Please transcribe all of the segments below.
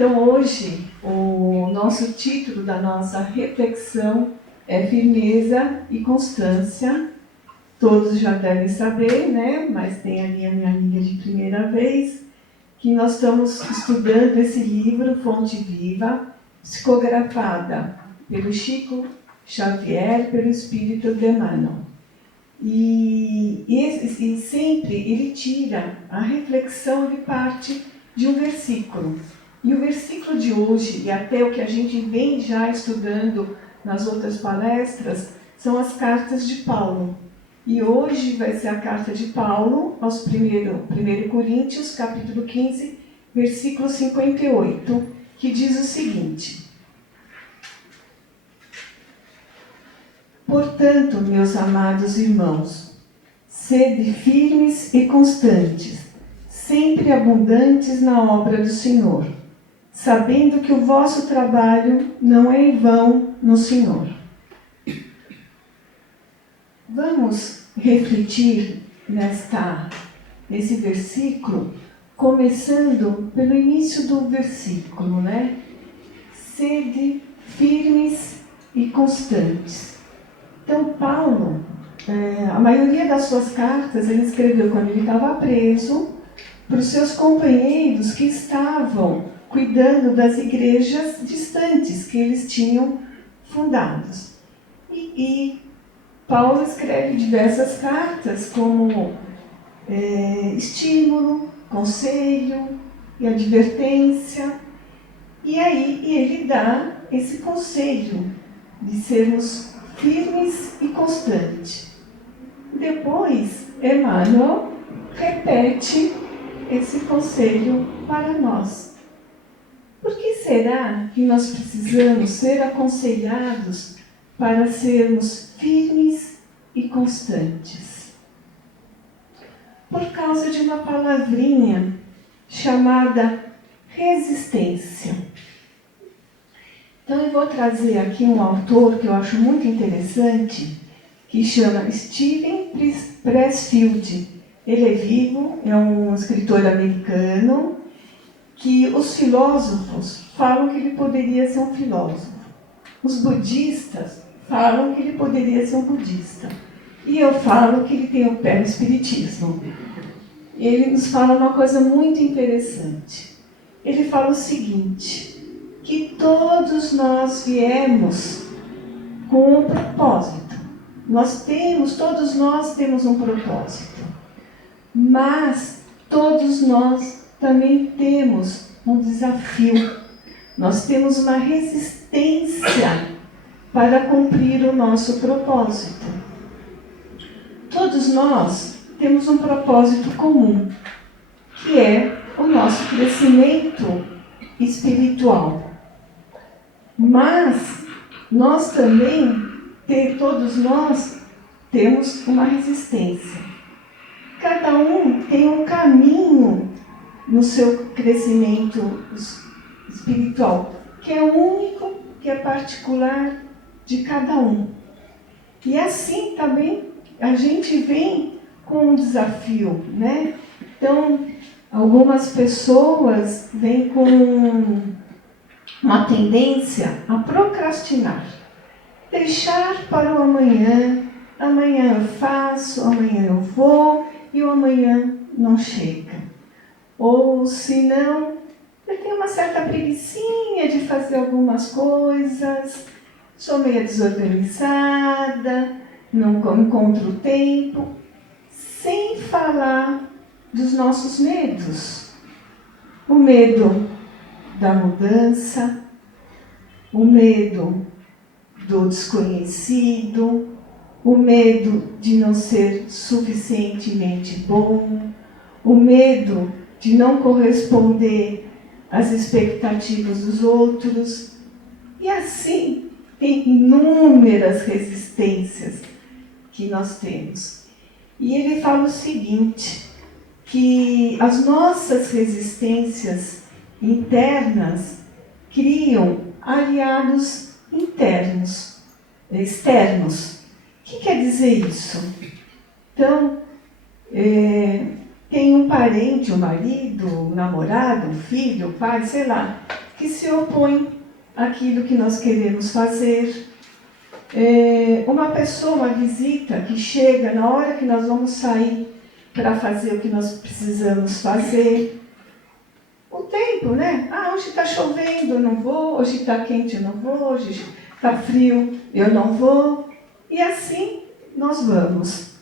Então, hoje, o nosso título da nossa reflexão é Firmeza e Constância. Todos já devem saber, né? Mas tem ali a minha amiga de primeira vez, que nós estamos estudando esse livro, Fonte Viva, psicografada pelo Chico Xavier, pelo Espírito de Emmanuel. E sempre ele tira a reflexão de parte de um versículo. E o versículo de hoje, e até o que a gente vem já estudando nas outras palestras, são as cartas de Paulo. E hoje vai ser a carta de Paulo aos 1 Coríntios, capítulo 15, versículo 58, que diz o seguinte: Portanto, meus amados irmãos, sede firmes e constantes, sempre abundantes na obra do Senhor, sabendo que o vosso trabalho não é em vão no Senhor. Vamos refletir nesse versículo, começando pelo início do versículo, né? Sede firmes e constantes. Então, Paulo, a maioria das suas cartas, ele escreveu quando ele estava preso, para os seus companheiros que estavam cuidando das igrejas distantes que eles tinham fundados. E Paulo escreve diversas cartas como estímulo, conselho e advertência. E aí ele dá esse conselho de sermos firmes e constantes. Depois, Emmanuel repete esse conselho para nós. Por que será que nós precisamos ser aconselhados para sermos firmes e constantes? Por causa de uma palavrinha chamada resistência. Então eu vou trazer aqui um autor que eu acho muito interessante, que chama Steven Pressfield. Ele é vivo, é um escritor americano, que os filósofos falam que ele poderia ser um filósofo. Os budistas falam que ele poderia ser um budista. E eu falo que ele tem o pé no espiritismo. Ele nos fala uma coisa muito interessante. Ele fala o seguinte, que todos nós viemos com um propósito. Todos nós temos um propósito. Mas todos nós também temos um desafio. Nós temos uma resistência para cumprir o nosso propósito. Todos nós temos um propósito comum, que é o nosso crescimento espiritual. Mas nós também, todos nós, temos uma resistência. Cada um tem um caminho no seu crescimento espiritual, que é único, que é particular de cada um. E assim também a gente vem com um desafio, né? Então, algumas pessoas vêm com uma tendência a procrastinar, deixar para o amanhã. Amanhã eu faço, amanhã eu vou, e o amanhã não chega. Ou se não, eu tenho uma certa preguicinha de fazer algumas coisas, sou meio desorganizada, não encontro tempo, sem falar dos nossos medos. O medo da mudança, o medo do desconhecido, o medo de não ser suficientemente bom, o medo de não corresponder às expectativas dos outros. E assim, tem inúmeras resistências que nós temos. E ele fala o seguinte, que as nossas resistências internas criam aliados externos. O que quer dizer isso? Então, tem um parente, um marido, um namorado, um filho, um pai, sei lá, que se opõem àquilo que nós queremos fazer. Uma pessoa, uma visita que chega na hora que nós vamos sair para fazer o que nós precisamos fazer. O tempo, né? Hoje está chovendo, eu não vou. Hoje está quente, eu não vou. Hoje está frio, eu não vou. E assim nós vamos.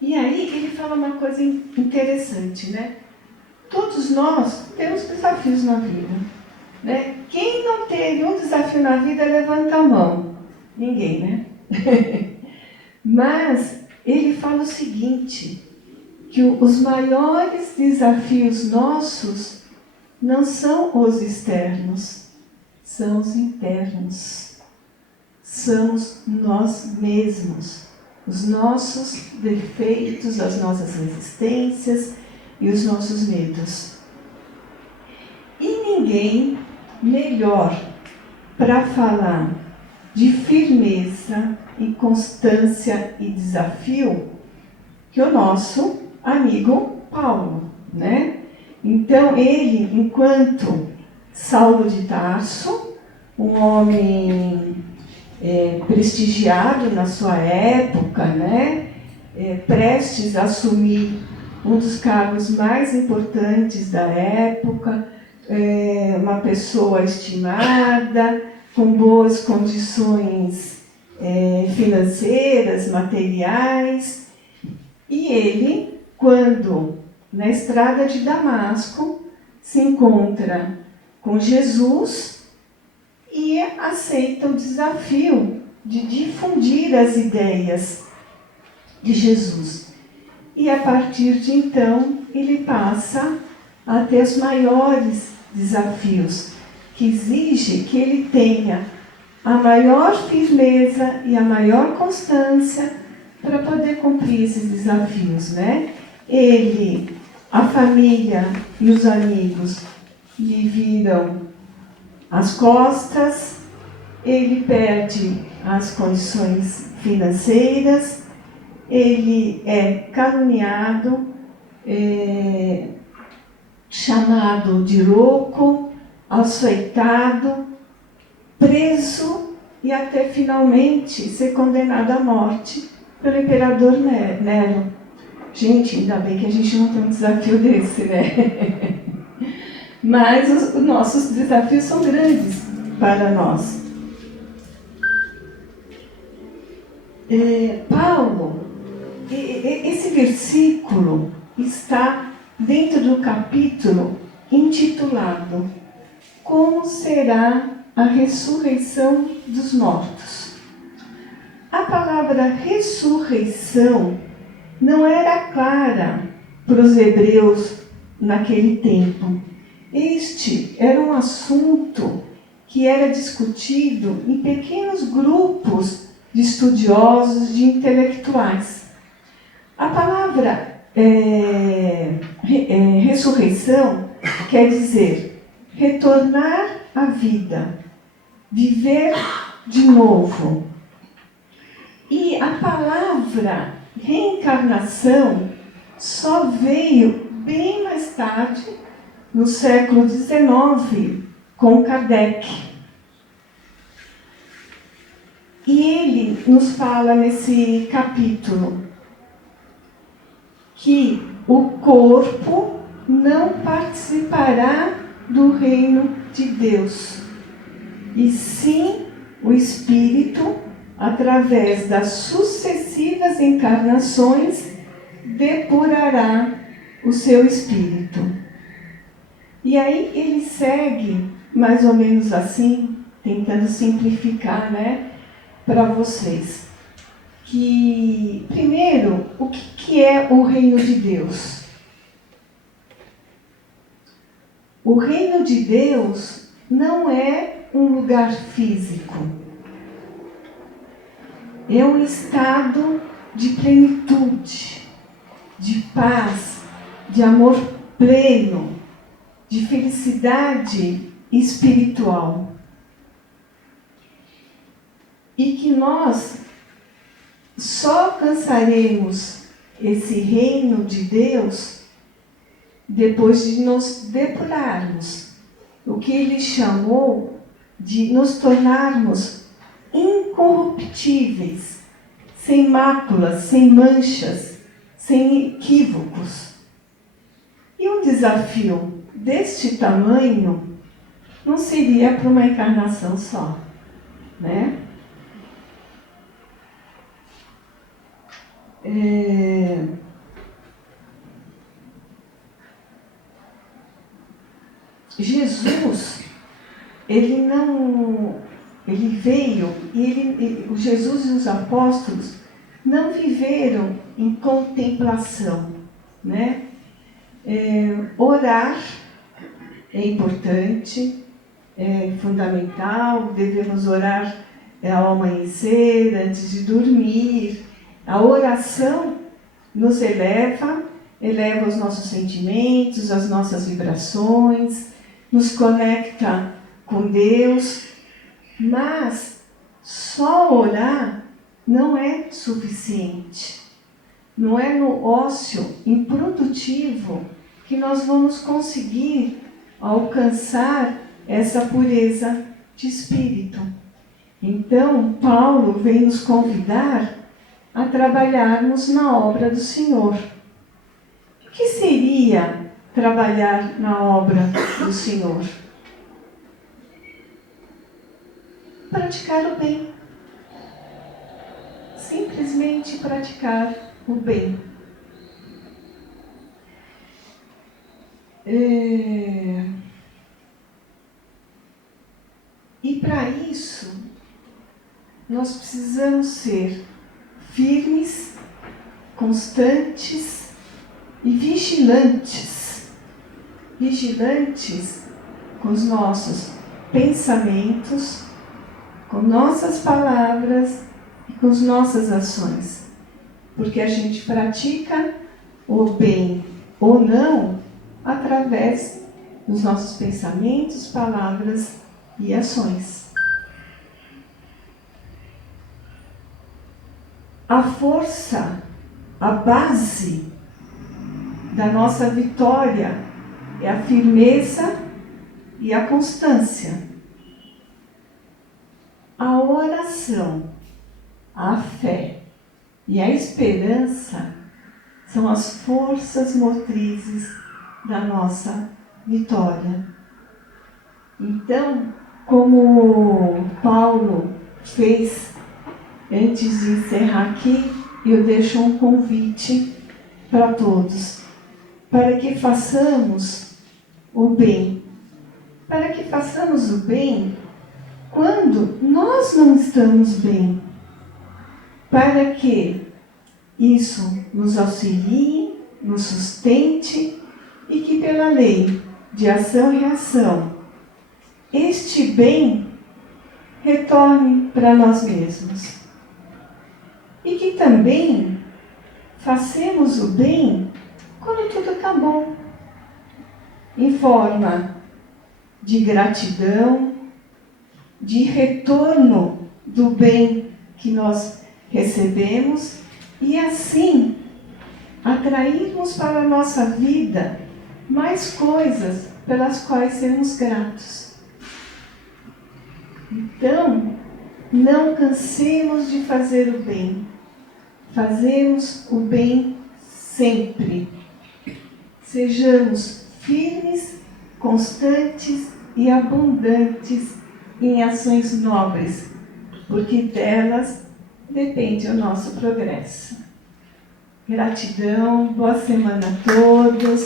E aí ele fala uma coisa interessante, né? Todos nós temos desafios na vida, né? Quem não teve um desafio na vida, levanta a mão. Ninguém, né? Mas ele fala o seguinte, que os maiores desafios nossos não são os externos, são os internos. Somos nós mesmos, os nossos defeitos, as nossas resistências e os nossos medos. E ninguém melhor para falar de firmeza e constância e desafio que o nosso amigo Paulo, né? Então ele, enquanto Saulo de Tarso, um homem prestigiado na sua época, né? Prestes a assumir um dos cargos mais importantes da época, uma pessoa estimada, com boas condições financeiras, materiais. E ele, quando na estrada de Damasco, se encontra com Jesus e aceita o desafio de difundir as ideias de Jesus. E a partir de então, ele passa a ter os maiores desafios, que exige que ele tenha a maior firmeza e a maior constância para poder cumprir esses desafios, né? Ele, a família e os amigos lhe viram as costas, ele perde as condições financeiras, ele é caluniado, chamado de louco, açoitado, preso e até finalmente ser condenado à morte pelo imperador Nero. Gente, ainda bem que a gente não tem um desafio desse, né? Mas os nossos desafios são grandes para nós. Paulo, esse versículo está dentro do capítulo intitulado Como será a ressurreição dos mortos? A palavra ressurreição não era clara para os hebreus naquele tempo. Este era um assunto que era discutido em pequenos grupos de estudiosos, de intelectuais. A palavra ressurreição quer dizer retornar à vida, viver de novo. E a palavra reencarnação só veio bem mais tarde, no século XIX, com Kardec. E ele nos fala nesse capítulo que o corpo não participará do reino de Deus, e sim o espírito, através das sucessivas encarnações, depurará o seu espírito. E aí ele segue mais ou menos assim, tentando simplificar, né, para vocês. Que, primeiro, o que é o reino de Deus? O reino de Deus não é um lugar físico. É um estado de plenitude, de paz, de amor pleno, de felicidade espiritual. E que nós só alcançaremos esse reino de Deus depois de nos depurarmos, o que ele chamou de nos tornarmos incorruptíveis, sem máculas, sem manchas, sem equívocos. E um desafio deste tamanho não seria para uma encarnação só, né? Jesus, ele veio e o Jesus e os apóstolos não viveram em contemplação, né? Orar é importante, é fundamental, devemos orar ao amanhecer, antes de dormir. A oração nos eleva os nossos sentimentos, as nossas vibrações, nos conecta com Deus, mas só orar não é suficiente. Não é no ócio improdutivo que nós vamos conseguir alcançar essa pureza de espírito. Então, Paulo vem nos convidar a trabalharmos na obra do Senhor. O que seria trabalhar na obra do Senhor? Praticar o bem. Simplesmente praticar o bem. E para isso, nós precisamos ser firmes, constantes e vigilantes. Vigilantes com os nossos pensamentos, com nossas palavras e com as nossas ações. Porque a gente pratica o bem ou não através dos nossos pensamentos, palavras e ações. A força, a base da nossa vitória é a firmeza e a constância. A oração, a fé e a esperança são as forças motrizes da nossa vitória. Então, como Paulo fez antes de encerrar aqui, eu deixo um convite para todos, para que façamos o bem. Para que façamos o bem quando nós não estamos bem. Para que isso nos auxilie, nos sustente e que pela lei de ação e reação, este bem retorne para nós mesmos. E que também façamos o bem quando tudo acabou, em forma de gratidão, de retorno do bem que nós recebemos e assim atrairmos para a nossa vida mais coisas pelas quais sermos gratos. Então, não cansemos de fazer o bem. Fazemos o bem sempre. Sejamos firmes, constantes e abundantes em ações nobres, porque delas depende o nosso progresso. Gratidão, boa semana a todos.